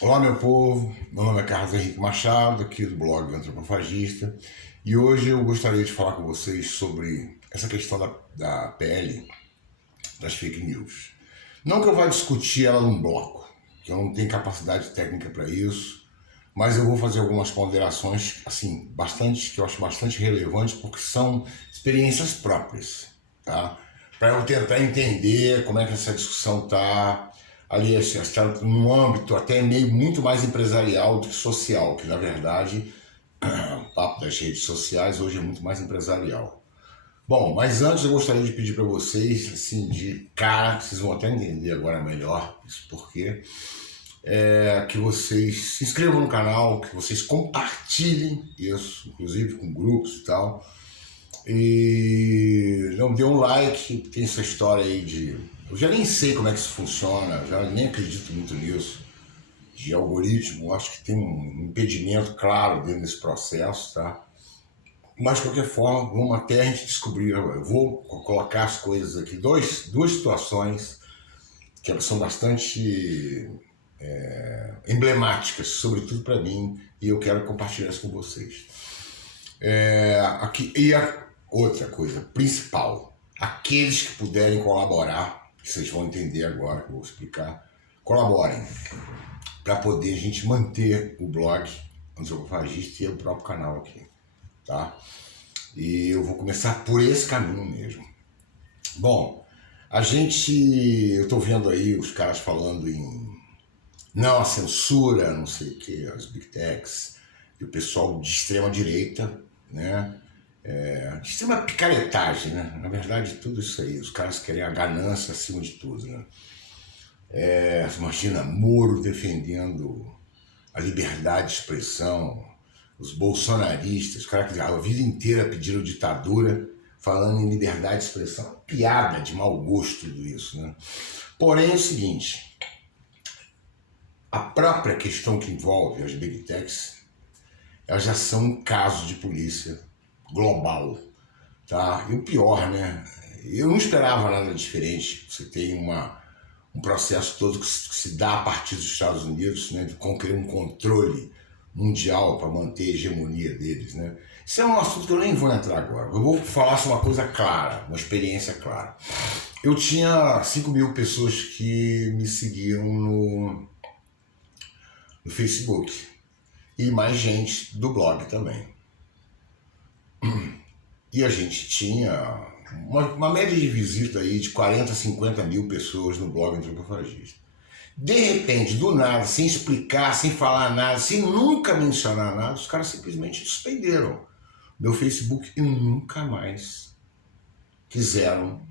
Olá, meu povo. Meu nome é Carlos Henrique Machado, aqui do blog Antropofagista, e hoje eu gostaria de falar com vocês sobre essa questão da PL, das fake news. Não que eu vá discutir ela num bloco, que eu não tenho capacidade técnica para isso, mas eu vou fazer algumas ponderações, assim, bastante, que eu acho bastante relevantes, porque são experiências próprias, tá? Para eu tentar entender como é que essa discussão está ali, está num âmbito até meio muito mais empresarial do que social, que na verdade o papo das redes sociais hoje é muito mais empresarial. Bom, mas antes eu gostaria de pedir para vocês, assim, de cara, vocês vão até entender agora melhor isso porque que vocês se inscrevam no canal, que vocês compartilhem isso, inclusive com grupos e tal. E não dê um like, tem essa história aí de. Eu já nem sei como é que isso funciona, já nem acredito muito nisso, de algoritmo, acho que tem um impedimento claro dentro desse processo, tá? Mas de qualquer forma, vamos até a gente descobrir. Eu vou colocar as coisas aqui, duas situações que são bastante emblemáticas, sobretudo para mim, e eu quero compartilhar isso com vocês. Aqui, e a outra coisa principal, aqueles que puderem colaborar, que vocês vão entender agora que eu vou explicar, colaborem para poder a gente manter o blog Antropofagista e o próprio canal aqui, tá? E eu vou começar por esse caminho mesmo. Bom, eu estou vendo aí os caras falando em não a censura, não sei o que, as big techs, e o pessoal de extrema direita, né? De extrema picaretagem, né? Na verdade, tudo isso aí, os caras querem a ganância acima de tudo, né? Imagina Moro defendendo a liberdade de expressão, os bolsonaristas, os caras que a vida inteira pediram ditadura, falando em liberdade de expressão. Piada de mau gosto tudo isso, né? Porém é o seguinte, a própria questão que envolve as big techs, elas já são um caso de polícia global, tá? E o pior, né? Eu não esperava nada diferente. Você tem um processo todo que se dá a partir dos Estados Unidos, né? De conquerer um controle mundial para manter a hegemonia deles, né? Isso é um assunto que eu nem vou entrar agora. Eu vou falar sobre uma coisa clara, uma experiência clara. Eu tinha 5.000 pessoas que me seguiam no Facebook e mais gente do blog também. E a gente tinha uma média de visita aí de 40 a 50 mil pessoas no blog Antropofagista. De repente, do nada, sem explicar, sem falar nada, sem nunca mencionar nada, os caras simplesmente suspenderam meu Facebook e nunca mais quiseram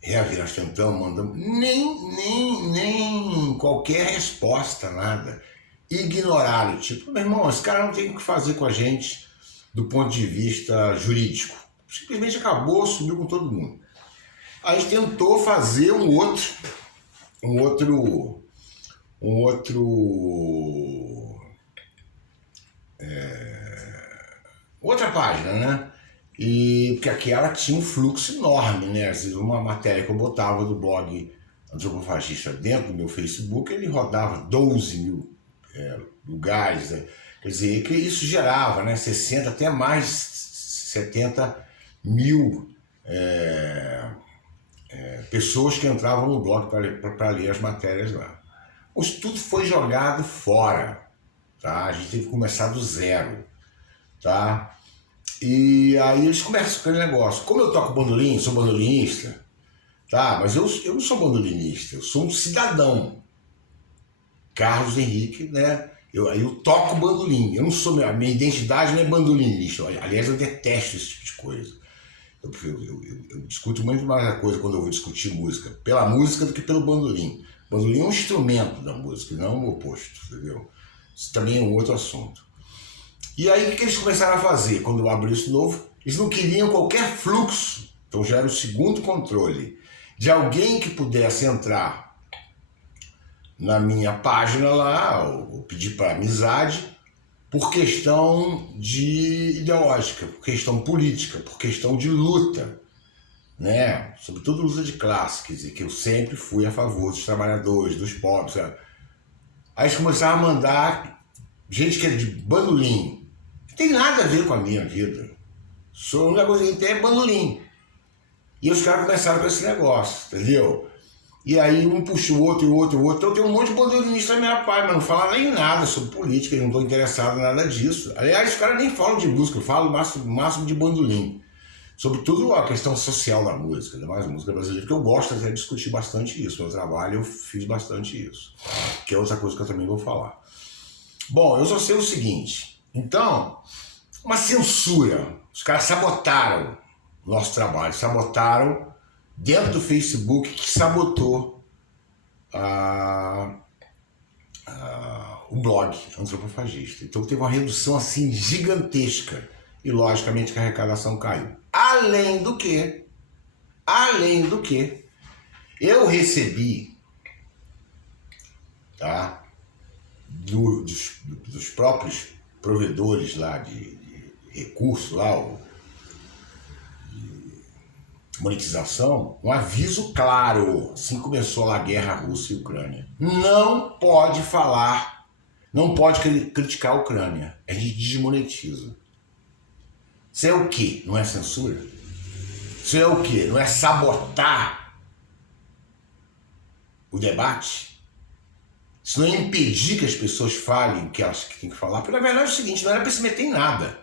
reagir. Nós tentamos, mandamos, nem qualquer resposta, nada. Ignoraram, tipo, meu irmão, esse cara não tem o que fazer com a gente do ponto de vista jurídico. Simplesmente acabou, sumiu com todo mundo. Aí a gente tentou fazer um outro, um outro, outra página, né? E porque aquela tinha um fluxo enorme, né? Às vezes uma matéria que eu botava do blog Antropofagista dentro do meu Facebook, ele rodava 12 mil lugares, né? Quer dizer, que isso gerava, né? 60 até mais 70 mil pessoas que entravam no blog para ler as matérias lá. Isso tudo foi jogado fora, tá? A gente teve que começar do zero, tá? E aí eles começam com aquele negócio. Como eu toco bandolim, sou bandolinista, tá? Mas eu não sou bandolinista, eu sou um cidadão. Carlos Henrique, né? Eu toco bandolim. Eu não sou, a minha identidade não é bandolinista. Aliás, eu detesto esse tipo de coisa. Eu discuto muito mais a coisa quando eu vou discutir música, pela música do que pelo bandolim. Bandolim é um instrumento da música, não o oposto, entendeu? Isso também é um outro assunto. E aí o que eles começaram a fazer quando eu abri isso novo? Eles não queriam qualquer fluxo, então já era o segundo controle, de alguém que pudesse entrar na minha página lá, ou pedir para amizade, por questão de ideológica, por questão política, por questão de luta, né? Sobretudo luta de classe, quer dizer, que eu sempre fui a favor dos trabalhadores, dos pobres. Aí eles começaram a mandar gente que é de bandolim. Não tem nada a ver com a minha vida. Sou a única coisa que tem é bandolim. E os caras começaram com esse negócio, entendeu? E aí um puxa o outro, e o outro, o outro. Então tem um monte de bandolinista na minha parte, mas não fala nem nada sobre política, eu não estou interessado em nada disso. Aliás, os caras nem falam de música, eu falo o máximo de bandolim. Sobretudo a questão social da música, ainda mais a música brasileira, porque eu gosto até de discutir bastante isso. No meu trabalho eu fiz bastante isso, que é outra coisa que eu também vou falar. Bom, eu só sei o seguinte, então, uma censura. Os caras sabotaram o nosso trabalho, sabotaram dentro do Facebook, que sabotou o blog Antropofagista. Então teve uma redução assim gigantesca e logicamente que a arrecadação caiu. Além do que, eu recebi, tá, dos próprios provedores lá de recurso, lá, monetização, um aviso claro, assim começou lá a guerra Rússia e Ucrânia. Não pode falar, não pode criticar a Ucrânia, a gente desmonetiza. Isso é o quê? Não é censura? Isso é o quê? Não é sabotar o debate? Isso não é impedir que as pessoas falem o que elas têm que falar? Porque na verdade é o seguinte, não era para se meter em nada.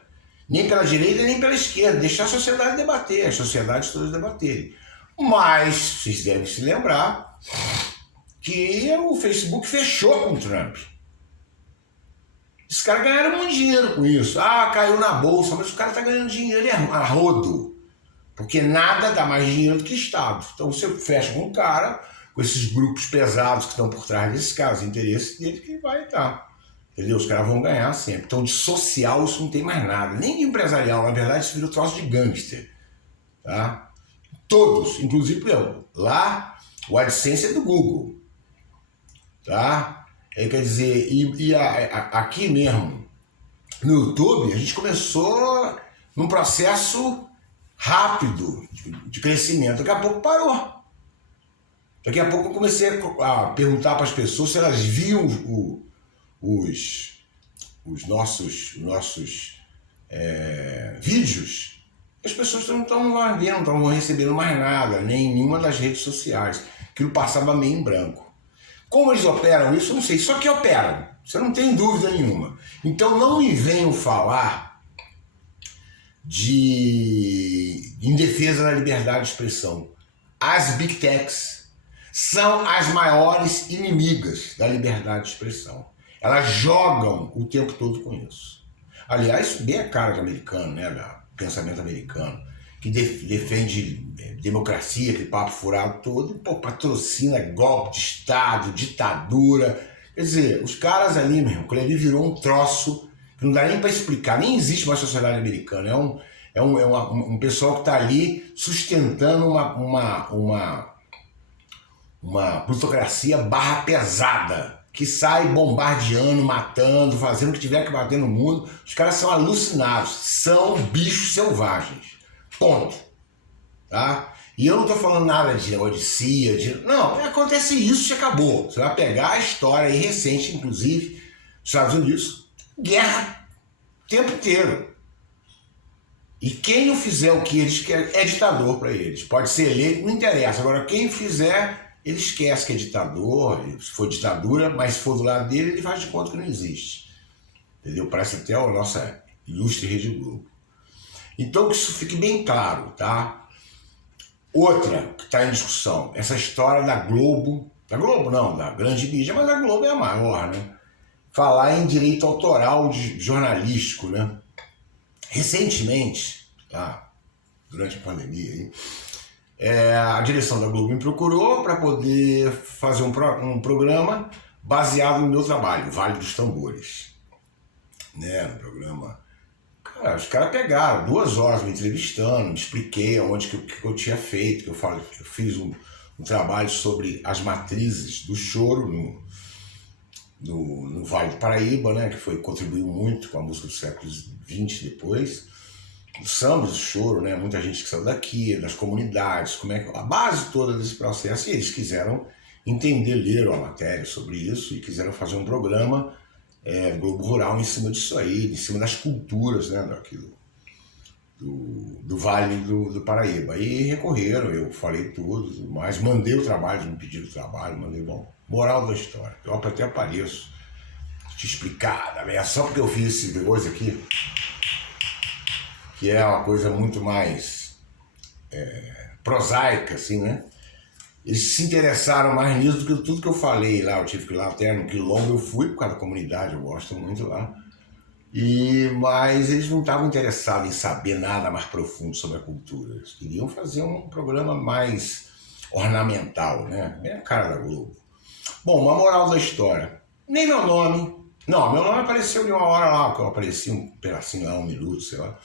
Nem pela direita, nem pela esquerda. Deixar a sociedade debater, as sociedades todas debaterem. Mas vocês devem se lembrar que o Facebook fechou com o Trump. Esses caras ganharam muito dinheiro com isso. Ah, caiu na bolsa, mas o cara está ganhando dinheiro a rodo. Porque nada dá mais dinheiro do que Estado. Então você fecha com um cara, com esses grupos pesados que estão por trás desses caras, interesse dele que vai estar. Entendeu? Os caras vão ganhar sempre. Então de social isso não tem mais nada. Nem de empresarial, na verdade isso vira um troço de gangster. Tá? Todos, inclusive eu. Lá o AdSense é do Google. Tá? Quer dizer, aqui mesmo, no YouTube, a gente começou num processo rápido de crescimento. Daqui a pouco parou. Daqui a pouco eu comecei a perguntar para as pessoas se elas viam os nossos vídeos. As pessoas não estão vendo, não estão recebendo mais nada, nem nenhuma das redes sociais. Aquilo passava meio em branco. Como eles operam isso, eu não sei, só que operam, você não tem dúvida nenhuma. Então não me venham falar em defesa da liberdade de expressão. As Big Techs são as maiores inimigas da liberdade de expressão. Elas jogam o tempo todo com isso. Aliás, bem a cara do americano, né, do pensamento americano, que defende democracia, aquele papo furado todo, pô, patrocina golpe de Estado, ditadura. Quer dizer, os caras ali, meu irmão, aquilo ali virou um troço que não dá nem para explicar, nem existe uma sociedade americana. É um pessoal que está ali sustentando uma plutocracia barra pesada, que sai bombardeando, matando, fazendo o que tiver que bater no mundo. Os caras são alucinados, são bichos selvagens. Ponto. Tá? E eu não estou falando nada de Odisseia, não, acontece isso e acabou. Você vai pegar a história aí recente, inclusive, dos Estados Unidos, guerra o tempo inteiro. E quem não fizer o que eles querem é ditador para eles. Pode ser eleito, não interessa. Agora, quem fizer, ele esquece que é ditador, se for ditadura, mas se for do lado dele, ele faz de conta que não existe. Entendeu? Parece até a nossa ilustre Rede Globo. Então que isso fique bem claro, tá? Outra que está em discussão, essa história da Globo não, da grande mídia, mas a Globo é a maior, né? Falar em direito autoral jornalístico, né? Recentemente, tá? Durante a pandemia, a direção da Globo me procurou para poder fazer um programa baseado no meu trabalho, Vale dos Tambores, né? Um programa. Cara, os caras pegaram 2 horas me entrevistando, me expliquei onde que eu tinha feito, que eu fiz um trabalho sobre as matrizes do choro no Vale do Paraíba, né, que contribuiu muito com a música do século XX depois, o samba do choro, né, muita gente que saiu daqui, das comunidades, como é que a base toda desse processo, e eles quiseram entender, leram a matéria sobre isso e quiseram fazer um programa Globo Rural em cima disso aí, em cima das culturas, né, daquilo, do Vale do Paraíba. E recorreram, eu falei tudo, mas mandei o trabalho, me pediram o trabalho, mandei, bom, moral da história. Eu até apareço, te explicar, é só porque eu fiz esse coisa aqui, que é uma coisa muito mais prosaica, assim, né? Eles se interessaram mais nisso do que tudo que eu falei lá. Eu tive que ir lá até no Quilombo, eu fui por causa da comunidade, eu gosto muito lá. Mas eles não estavam interessados em saber nada mais profundo sobre a cultura. Eles queriam fazer um programa mais ornamental, né? Bem a cara da Globo. Bom, uma moral da história. Nem meu nome. Não, meu nome apareceu de uma hora lá, que eu apareci um pedacinho lá, 1 minuto, sei lá.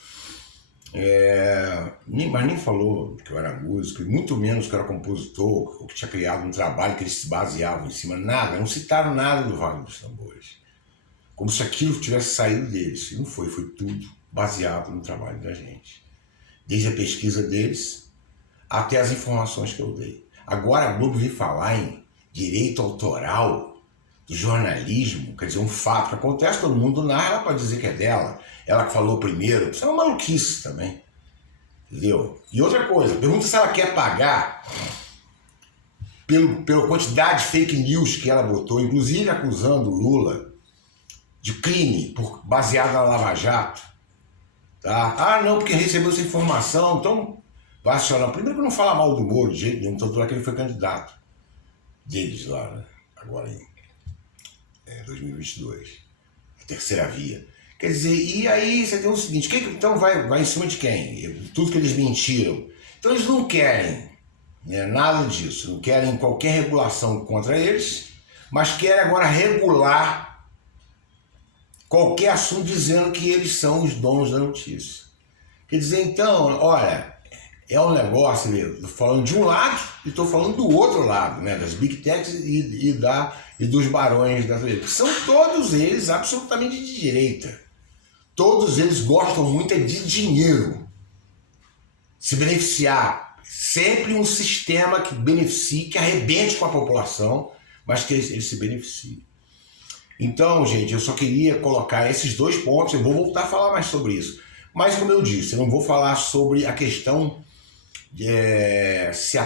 Mas nem falou que eu era músico, e muito menos que eu era compositor, ou que tinha criado um trabalho que eles se baseavam em cima. Nada, não citaram nada do Vale dos Tambores. Como se aquilo tivesse saído deles. E não foi, foi tudo baseado no trabalho da gente. Desde a pesquisa deles até as informações que eu dei. Agora a Globo veio falar em direito autoral do jornalismo, quer dizer, um fato que acontece, todo mundo narra, ela pode dizer que é dela. Ela que falou primeiro, isso é uma maluquice também. Entendeu? E outra coisa, pergunta se ela quer pagar pela quantidade de fake news que ela botou, inclusive acusando o Lula de crime baseado na Lava Jato. Tá? Ah, não, porque recebeu essa informação, então vai acionar. Primeiro que não fala mal do Moro de jeito nenhum, tanto é que ele foi candidato deles lá, né? Agora em 2022, a terceira via. Quer dizer, e aí você tem o seguinte, então vai em cima de quem? Tudo que eles mentiram. Então eles não querem, né, nada disso, não querem qualquer regulação contra eles, mas querem agora regular qualquer assunto dizendo que eles são os donos da notícia. Quer dizer, então, olha, é um negócio, estou falando de um lado e estou falando do outro lado, né, das Big Techs e dos barões da televisão. São todos eles absolutamente de direita. Todos eles gostam muito de dinheiro. Se beneficiar. Sempre um sistema que beneficie, que arrebente com a população, mas que eles se beneficiem. Então, gente, eu só queria colocar esses 2 pontos. Eu vou voltar a falar mais sobre isso. Mas, como eu disse, eu não vou falar sobre a questão de, se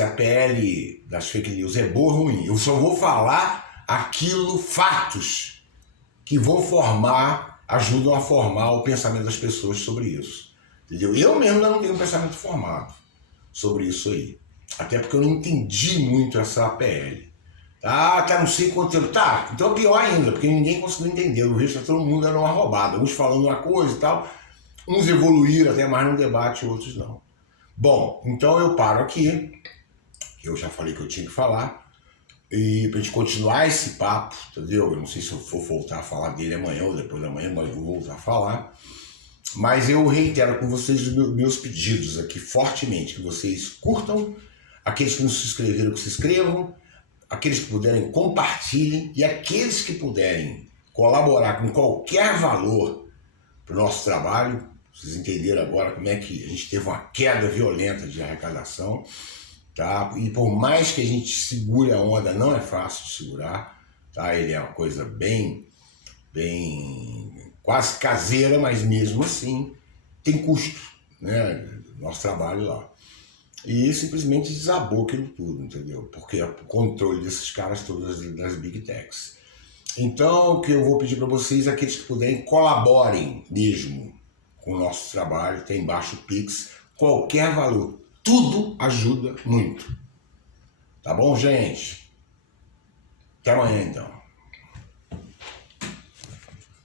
a PL das fake news é boa ou ruim. Eu só vou falar fatos que vão ajudam a formar o pensamento das pessoas sobre isso. Entendeu? Eu mesmo ainda não tenho um pensamento formado sobre isso aí. Até porque eu não entendi muito essa PL. Tá, não sei quanto tempo. Tá, então é pior ainda, porque ninguém conseguiu entender. O resto todo mundo era uma roubada. Uns falando uma coisa e tal, uns evoluíram até mais no debate, outros não. Bom, então eu paro aqui. Eu já falei que eu tinha que falar. E pra gente continuar esse papo, entendeu? Eu não sei se eu vou voltar a falar dele amanhã ou depois da manhã, mas eu vou voltar a falar. Mas eu reitero com vocês os meus pedidos aqui fortemente, que vocês curtam, aqueles que não se inscreveram, que se inscrevam, aqueles que puderem, compartilhem, e aqueles que puderem colaborar com qualquer valor para o nosso trabalho. Vocês entenderam agora como é que a gente teve uma queda violenta de arrecadação. Tá? E por mais que a gente segure a onda, não é fácil de segurar, tá? Ele é uma coisa bem quase caseira, mas mesmo assim tem custo, né? Nosso trabalho lá. E simplesmente desabou aquilo tudo, entendeu? Porque é o controle desses caras todos das Big Techs. Então, o que eu vou pedir para vocês, aqueles que puderem, colaborem mesmo com o nosso trabalho, tem embaixo o Pix, qualquer valor. Tudo ajuda muito. Tá bom, gente? Até amanhã, então.